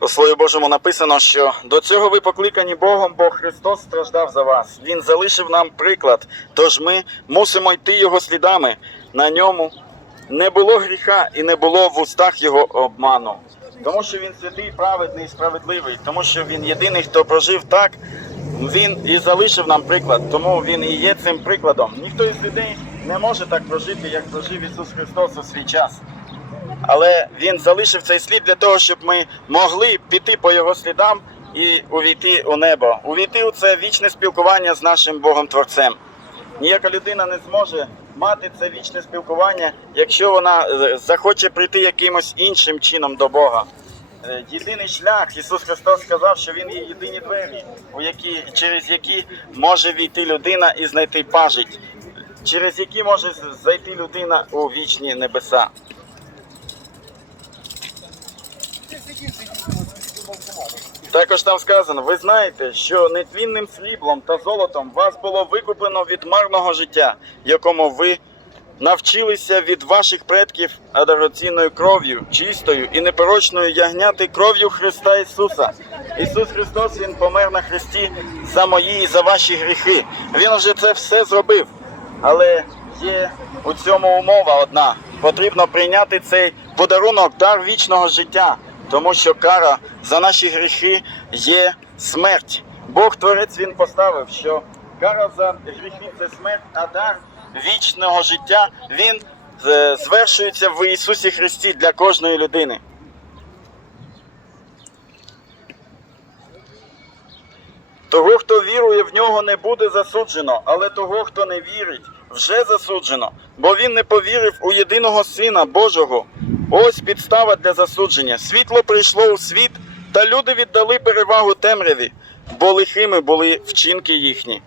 У Слові Божому написано, що до цього ви покликані Богом, бо Христос страждав за вас. Він залишив нам приклад, тож ми мусимо йти Його слідами. На ньому не було гріха і не було в устах Його обману. Тому що він святий, праведний і справедливий, тому що він єдиний, хто прожив так, він і залишив нам приклад, тому він і є цим прикладом. Ніхто із людей не може так прожити, як прожив Ісус Христос у свій час. Але він залишив цей слід для того, щоб ми могли піти по його слідам і увійти у небо, увійти у це вічне спілкування з нашим Богом Творцем. Ніяка людина не зможе мати це вічне спілкування, якщо вона е, захоче прийти якимось іншим чином до Бога. Е, Єдиний шлях Ісус Христос сказав, що Він є єдині двері, у які, через які може війти людина і знайти пажить, через які може зайти людина у вічні небеса. Також там сказано: ви знаєте, що нетлінним сріблом та золотом вас було викуплено від марного життя, якому ви навчилися від ваших предків а дорогоцінною кров'ю, чистою і непорочною ягняти кров'ю Христа Ісуса. Ісус Христос Він помер на Христі за мої і за ваші гріхи. Він вже це все зробив. Але є у цьому умова одна: потрібно прийняти цей подарунок, дар вічного життя, тому що кара за наші гріхи є смерть. Бог Творець Він поставив, що кара за гріхи це смерть, а дар вічного життя він е, звершується в Ісусі Христі для кожної людини. Того, хто вірує в нього, не буде засуджено, але того, хто не вірить, вже засуджено, бо він не повірив у єдиного Сина Божого. Ось підстава для засудження. Світло прийшло у світ, та люди віддали перевагу темряві, бо лихими були вчинки їхні.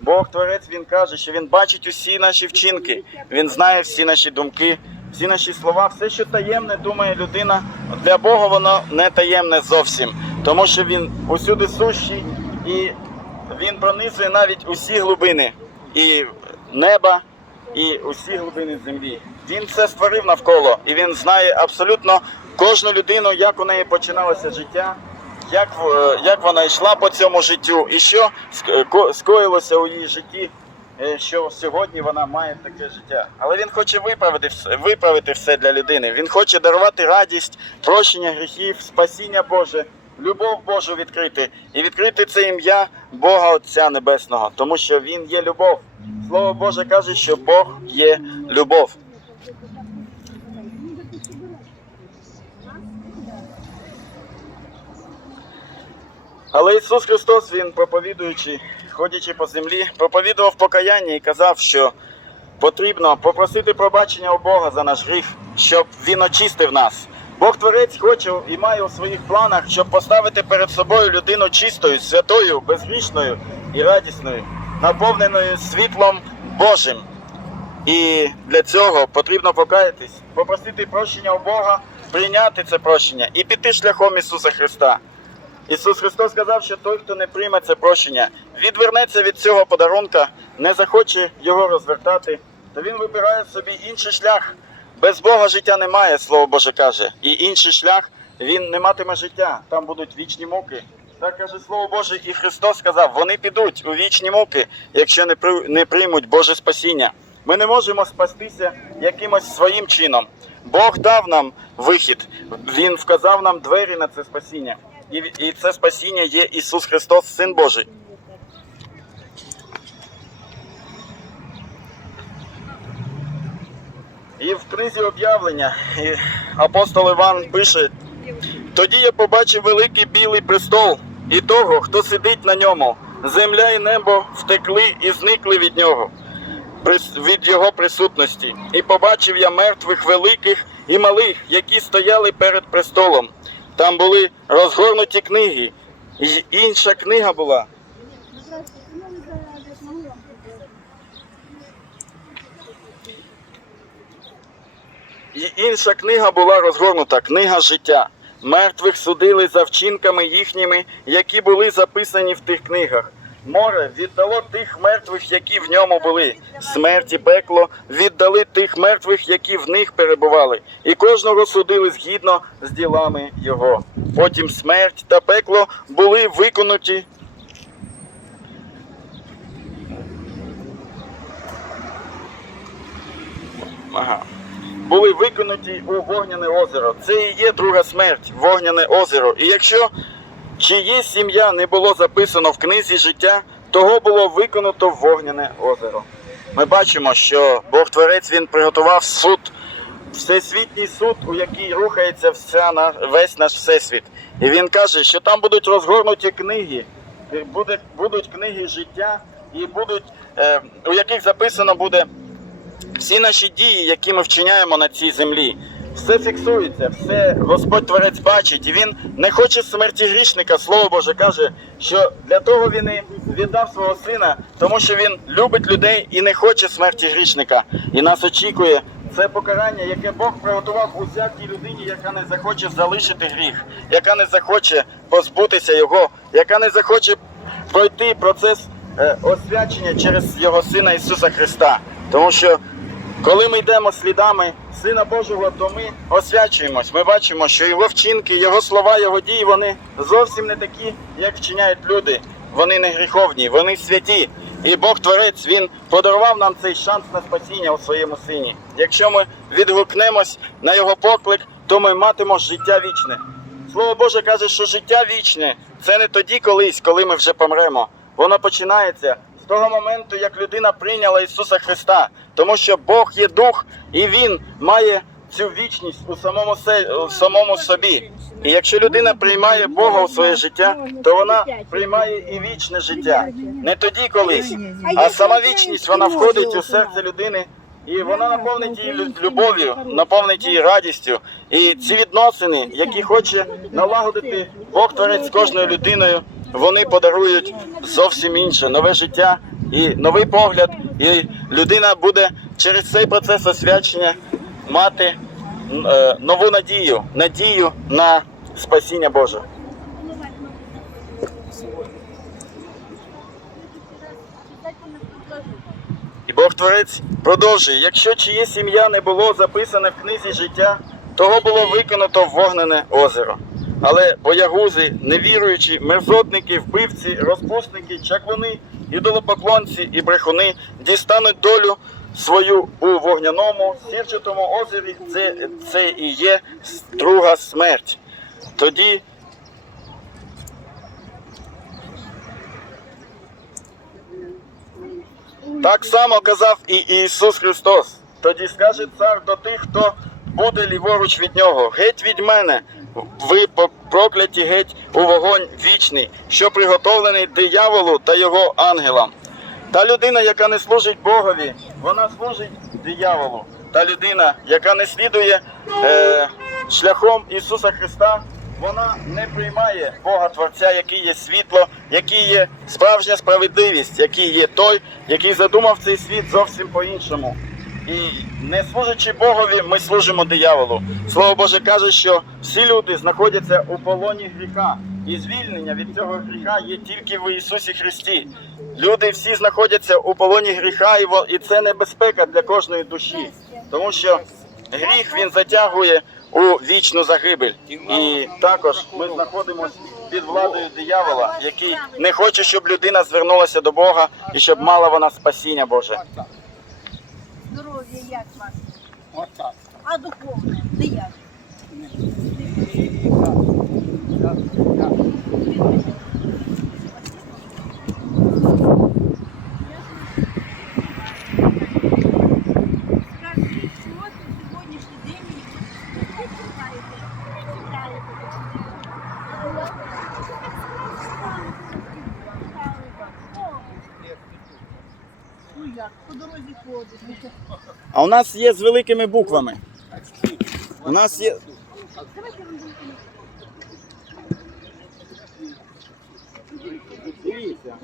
Бог Творець Він каже, що Він бачить усі наші вчинки, Він знає всі наші думки, всі наші слова, все, що таємне, думає людина, для Бога воно не таємне зовсім, тому що Він усюди сущий і Він пронизує навіть усі глибини і неба, і усі глибини землі. Він все створив навколо, і він знає абсолютно кожну людину, як у неї починалося життя як, як вона йшла по цьому життю, і що скоїлося у її житті, е, що сьогодні вона має таке життя. Але він хоче виправити виправити все для людини. Він хоче дарувати радість, прощення гріхів, спасіння Боже, любов Божу відкрити і відкрити це ім'я Бога Отця Небесного, тому що Він є любов. Слово Боже каже, що Бог є любов. Але Ісус Христос, Він проповідуючи, ходячи по землі, проповідував покаяння і казав, що потрібно попросити пробачення у Бога за наш гріх, щоб Він очистив нас. Бог Творець хоче і має у своїх планах, щоб поставити перед собою людину чистою, святою, безгрішною і радісною, наповненою світлом Божим. І для цього потрібно покаятись, попросити прощення у Бога, прийняти це прощення і піти шляхом Ісуса Христа. Ісус Христос сказав, що той, хто не прийме це прощення, відвернеться від цього подарунка, не захоче його розвертати, то він вибирає собі інший шлях. Без Бога життя немає, Слово Боже каже. І інший шлях він не матиме життя, там будуть вічні муки. Так каже Слово Боже, і Христос сказав, вони підуть у вічні муки, якщо не не приймуть Боже спасіння. Ми не можемо спастися якимось своїм чином. Бог дав нам вихід, Він вказав нам двері на це спасіння. І, і це спасіння є Ісус Христос, Син Божий. І в книзі об'явлення апостол Іван пише: тоді я побачив великий білий престол і того, хто сидить на ньому. Земля і небо втекли і зникли від нього, від його присутності. І побачив я мертвих великих і малих, які стояли перед престолом. Там були розгорнуті книги, і інша книга була. І інша книга була розгорнута книга життя. Мертвих судили за вчинками їхніми, які були записані в тих книгах. Море віддало тих мертвих, які в ньому були. Смерть і пекло віддали тих мертвих, які в них перебували, і кожного судили згідно з ділами його. Потім смерть та пекло були виконуті. Ага. Були виконуті у вогняне озеро. Це і є друга смерть, вогняне озеро. І якщо чиє сім'я не було записано в книзі життя, того було виконано в вогняне озеро. Ми бачимо, що Бог Творець він приготував суд, всесвітній суд, у який рухається вся весь наш всесвіт. І він каже, що там будуть розгорнуті книги, буде, будуть книги життя, і будуть, е, у яких записано буде всі наші дії, які ми вчиняємо на цій землі, все фіксується, все Господь Творець бачить, і він не хоче смерті грішника. Слово Боже каже, що для того він і віддав свого сина, тому що він любить людей і не хоче смерті грішника. І нас очікує це покарання, яке Бог приготував усякій людині, яка не захоче залишити гріх, яка не захоче позбутися його, яка не захоче пройти процес е, освячення через його сина Ісуса Христа. Тому що коли ми йдемо слідами Сина Божого, то ми освячуємось. Ми бачимо, що його вчинки, його слова, його дії, вони зовсім не такі, як вчиняють люди. Вони не гріховні, вони святі. І Бог Творець Він подарував нам цей шанс на спасіння у своєму сині. Якщо ми відгукнемось на його поклик, то ми матимемо життя вічне. Слово Боже каже, що життя вічне це не тоді колись, коли ми вже помремо. Воно починається того моменту, як людина прийняла Ісуса Христа, тому що Бог є дух, і Він має цю вічність у самому, се, у самому собі. І якщо людина приймає Бога у своє життя, то вона приймає і вічне життя. Не тоді колись, а сама вічність вона входить у серце людини. І вона наповнить її лю- любов'ю, наповнить її радістю. І ці відносини, які хоче налагодити Бог Творець з кожною людиною, вони подарують зовсім інше нове життя і новий погляд. І людина буде через цей процес освячення мати е, нову надію, надію на спасіння Боже. І Бог Творець продовжує: якщо чиє сім'я не було записане в книзі життя, того було викинуто в вогнене озеро. Але боягузи, невіруючі, мерзотники, вбивці, розпусники, чаклуни, ідолопоклонці і брехуни дістануть долю свою у вогняному сірчатому озері. Це, це і є друга смерть. Тоді Так само казав і Ісус Христос. Тоді скаже цар до тих, хто буде ліворуч від нього. Геть від мене, ви прокляті геть у вогонь вічний, що приготовлений дияволу та його ангелам. Та людина, яка не служить Богові, вона служить дияволу. Та людина, яка не слідує е, шляхом Ісуса Христа, вона не приймає Бога Творця, який є світло, який є справжня справедливість, який є той, який задумав цей світ зовсім по-іншому. І не служачи Богові, ми служимо дияволу. Слово Боже каже, що всі люди знаходяться у полоні гріха, і звільнення від цього гріха є тільки в Ісусі Христі. Люди всі знаходяться у полоні гріха, і це небезпека для кожної душі, тому що гріх він затягує у вічну загибель. І також ми знаходимося під владою диявола, який не хоче, щоб людина звернулася до Бога і щоб мала вона спасіння Боже. Здоров'я як вас? Отак. А духовне? Не як? Скажіть, А у нас є з великими буквами. У нас є. Дивіться.